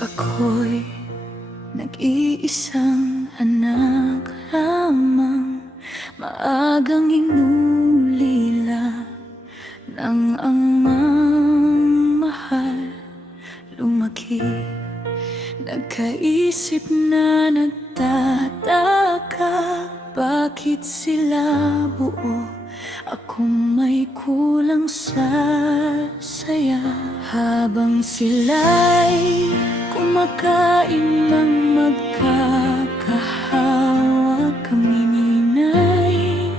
Ako'y nag-iisang anak lamang, maagang hinulila ng amang mahal. Lumaki, nagkaisip na nagtataka, bakit sila buo, akong may kulang sa saya. Habang sila'y kumakain ng magkakahawak, kami nina'y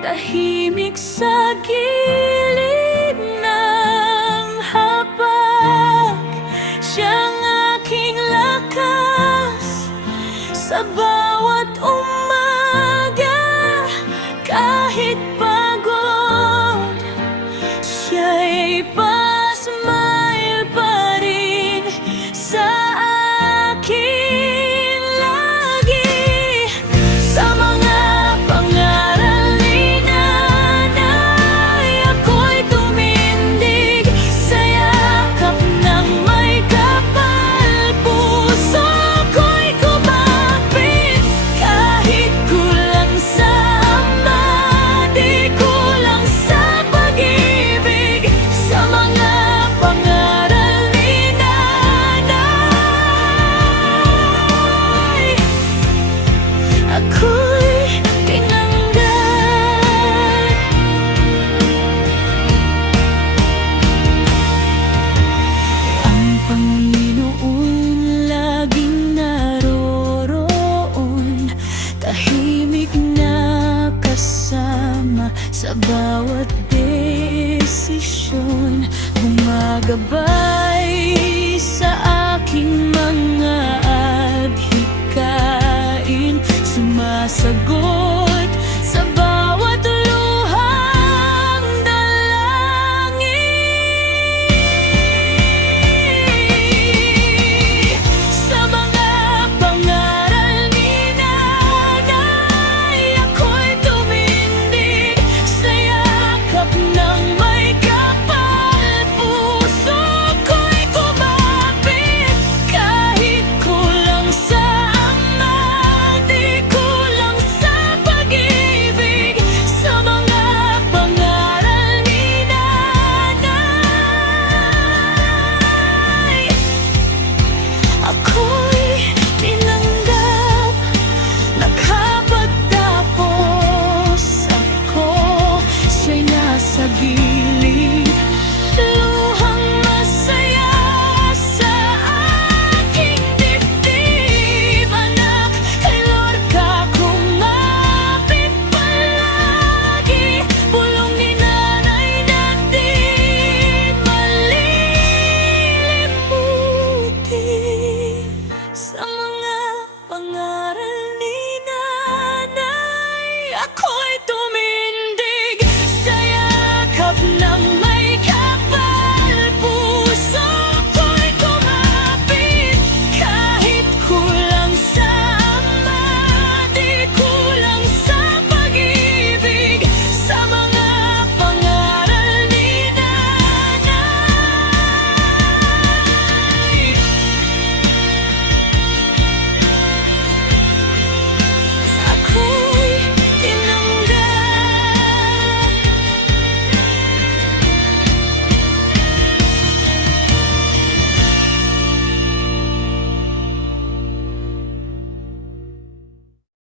tahimik sa gilid ng hapag. Siyang aking lakas sa bawat umaga, kahit pagod, siya'y pa-smile pa rin sa akin lagi. Sa mga pangaral ni nanay, ako'y tumindig sa yakap ng may kapal. Puso ko'y kumapit, kahit kulang sa ama, di kulang sa pag-ibig. Sa mga pangaral ni nanay, ako'y tinanggal. Ang Panginoon laging naroroon, tahimik na kasama sa bawat desisyon. Gumagabay sa aking mga adhikain, sumasagot sa bawat luhang dalangin. Sa mga pangaral ni nanay, ako'y tumindig sa yakap ng may kapal. Puso ko'y kumapit, kahit kulang sa ama, di kulang sa pag-ibig. Sa mga pangaral ni nanay, ako